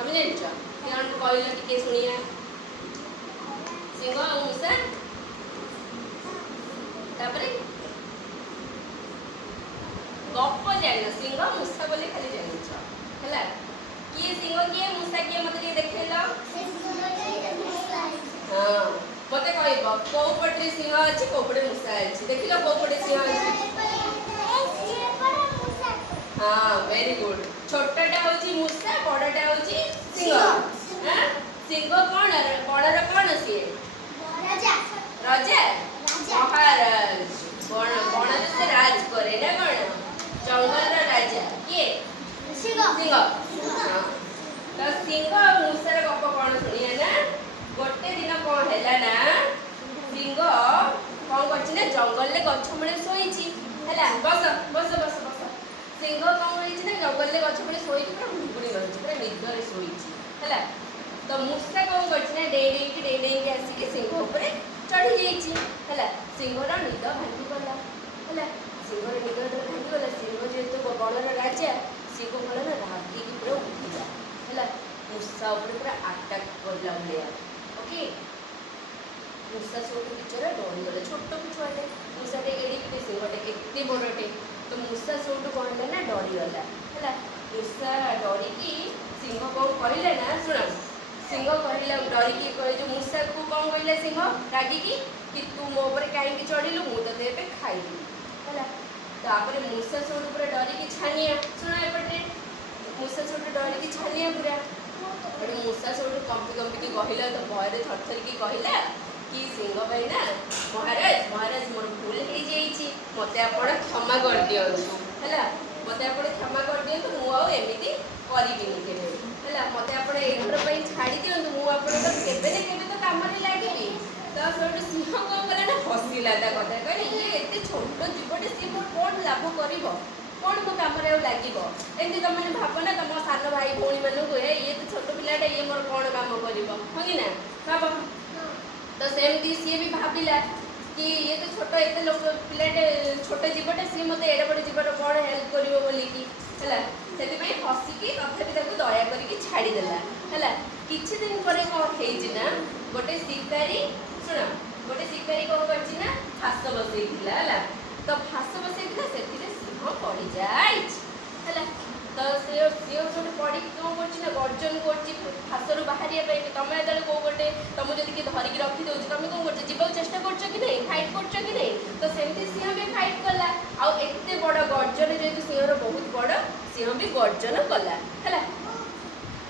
तमें जान कौन कहल टे शुणिया सिंह और मूषा तापरे गप जान सिंह मूषा बोली खाली जान है किए सिंह किए मूषा किए मत देखेल हाँ मत कह कौ पटे सिंह अच्छी कौ पटे मूषा अच्छी देख लो कौ पटे सिंह अच्छी हाँ वेरी गुड छोटाटा हूँ मूषा बड़टा हूँ सिंह हाँ सिंह कौन बड़र कौन सी राजा महाराज बण से राज करे ना कौन जंगल राजा किए सिंह हाँ तो सिंह और मूषार गप कौन शुणिया ना गोटे दिन कौन है ना सिंह कौन कर जंगल में गछ मूले शोची है बस बस बस बस सिंह कौन होना जंगल में गछ मूले शोई पूरा घुगुड़ी रही पूरा निदरे शोची है तो मूषा कौन कर डेई आसिक सिंह उपर चढ़ी जाइए सिंहर निद भांगीगला है सिंहर निद भांगीगला सिंह जेहेतु बणर राजा सी कौन कला रागिकी पूरा उठिला है मूषा उपर पूरा आटाक करला भाया ओके मूषा सब बिचरा डरीगले छोट छुआटे मूषाटे एड़े सिंहटे एते बड़टे तो मूषा सब कौन है ना डरीगला है मूषा डरिकी सिंह कौन कहला ना शुण सिंह कहला डरिकी कह जो मूषा को कौन कहला सिंह रागिकी कि तू मो पर कहीं चढ़िलु मु तो तेरे खाइबी है तापर मूषा सब पूरा डरिकी छानिया शुण एपटे मूषा सब डरिकी छानिया पूरा मूषा सब कंपी कंपिकी कहला तो भय थरथरिकी कहला कि सिंह भाई ना महाराज महाराज मोर भूल हो जाइए मत आप क्षमा कर दिंतु है मत आप क्षमा कर दिंतु मुझे करी है मत आप एथर छाड़ी दिंतु मुझे तो कम लगे तो सब सिंह कौन कला ना हसिला कथा कह ये एत छोट जीवटे सी मोर कौन लाभ कर कौन मो कम लगे एमती तुम मैंने भाव ना तुम सान भाई भौणी मानक ये तो छोट पिलाटा ये मोर कौन कम कर हाँ कि ना भाव तो सेमती सी भी भाविला कि ये तो छोट एत लोक पिलाटे छोट जीवटे सी मत एडे बड़े जीवर कौन हेल्प कर बोलिकी है से हसिकी तथापि दया करके छाड़देला है किछि दिन पर कौन होना गोटे शिकारी शुण गोटे शिकारी कौन कर फास बसईला है तो फास बसईला से सिंह पड़ जाए तो सी सब पड़ी कौन कर गर्जन कर फासरू बाहर तुम जो कौ गोटे तुम जब धरिकी रखीदे तुम कौन कर जीवाक चेष्टा कर कि नहीं फाइट कर कि नहीं तो सेमती सिंह भी फाइट कला आते बड़ गर्जन जेहतु सिंहर बहुत बड़ सिंह भी गर्जन कला है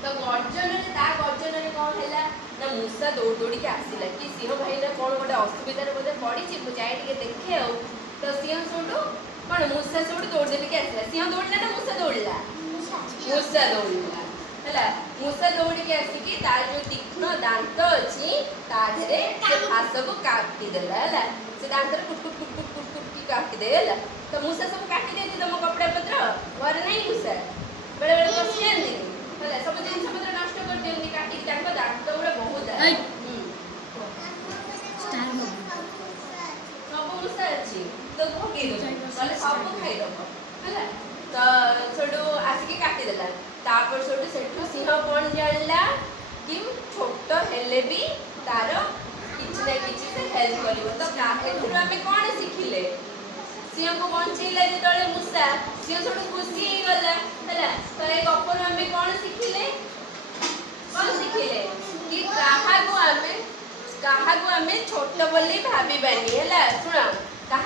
तो गर्जन गर्जन कौन है ना मूषा दौड़ दौड़ी आसला कि सिंह भाई ना कौन गोटे असुविधार बोधे पड़ी जाए देखे तो सिंह सब कौन मूषा सब दौड़ देवी आसला सिंह दौड़ला ना मूषा दौड़ला मूषा दौड़ला है मूषा दौड़ी आसिकी तार जो तीक्ष्ण दांत अच्छी ताधे से फास को काटिदेला है से दांत कुट कुट कुट कुट कुट कुट की काटिदे है तो मूषा सब काटिदे तुम कपड़ा पत्र घर नहीं मूषा बेले बेले पशि जाती है सब जिन पत्र नष्ट कर दिखती काटिक दांत गुड़ा बहुत सब मूषा अच्छी तो भगे सब खाईदब है तो सेठू आसिक काटिदेला तापर सेठू सिंह कौन जानला कि छोट हेले भी तार किसी ना किसी से हेल्प कर आम कौन शिखिले सिंह को बचेला जो मूषा सिंह सब खुशी हो गला है तो ये गपर आम कौन शिखिले कि क्या छोट बोली भावी है शुण क्या